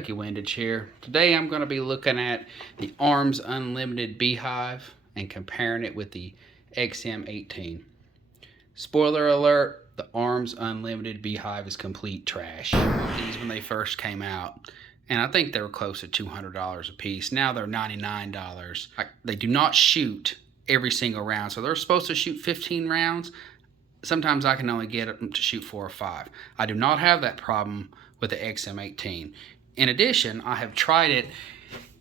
Kentucky Windage here. Today I'm going to be looking at the Arms Unlimited beehive and comparing it with the XM18. Spoiler alert, the Arms Unlimited beehive is complete trash. These when they first came out, and I think they were close to $200 a piece. Now they're $99. They do not shoot every single round, so they're supposed to shoot 15 rounds. Sometimes I can only get them to shoot 4 or 5. I do not have that problem with the XM18. In addition, I have tried it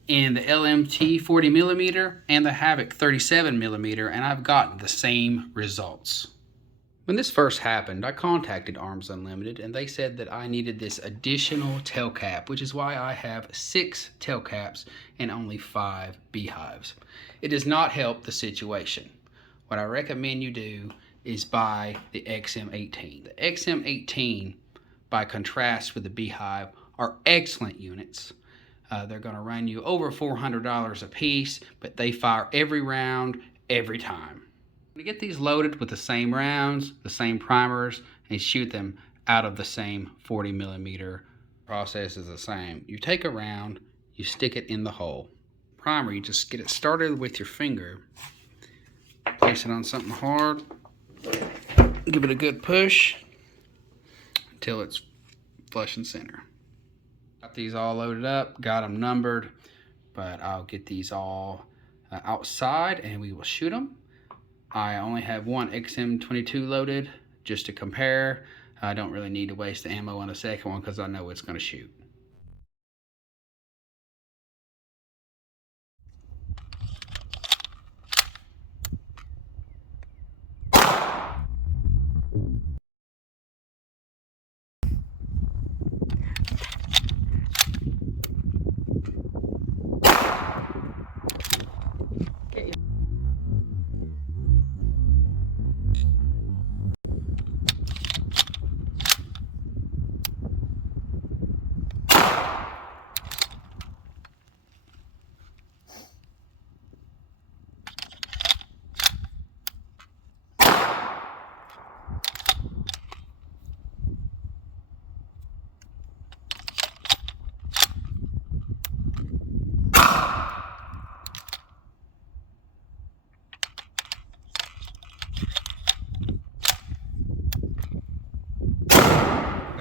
in the LMT 40mm and the Havoc 37mm, and I've gotten the same results. When this first happened, I contacted Arms Unlimited, and they said that I needed this additional tail cap, which is why I have 6 tail caps and only 5 beehives. It does not help the situation. What I recommend you do is buy the XM18. The XM18, by contrast with the beehive, are excellent units. They're going to run you over $400 a piece, but they fire every round, every time. You get these loaded with the same rounds, the same primers, and shoot them out of the same 40mm. Process is the same. You take a round, you stick it in the hole. Primer, you just get it started with your finger. Place it on something hard. Give it a good push until it's flush and center. Got these all loaded up, got them numbered, but I'll get these all outside and we will shoot them. I only have one XM22 loaded just to compare. I don't really need to waste the ammo on the second one because I know it's going to shoot.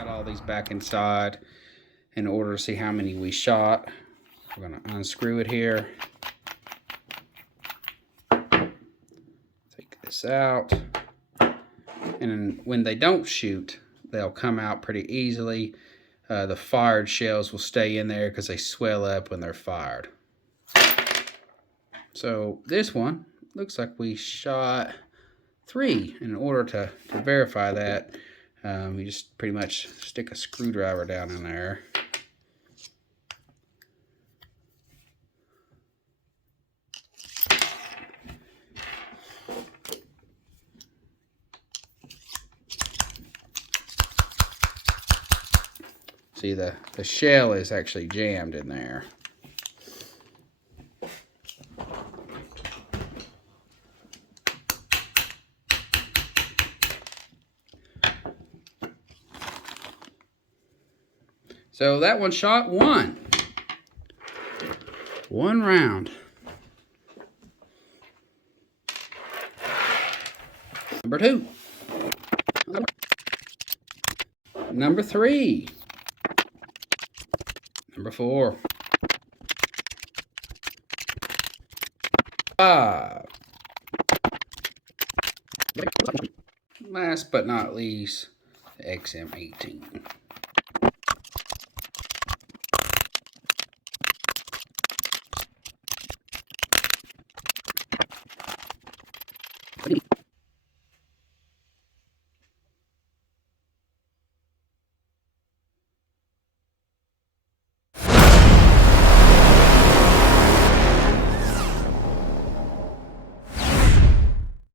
All these back inside in order to see how many we shot. We're going to unscrew it here. Take this out. And when they don't shoot, they'll come out pretty easily. The fired shells will stay in there because they swell up when they're fired. So this one looks like we shot 3. In order to verify that, we just pretty much stick a screwdriver down in there. See, the shell is actually jammed in there. So that one shot 1 round. Number 2. Number 3. Number 4. 5. Last but not least, the XM18.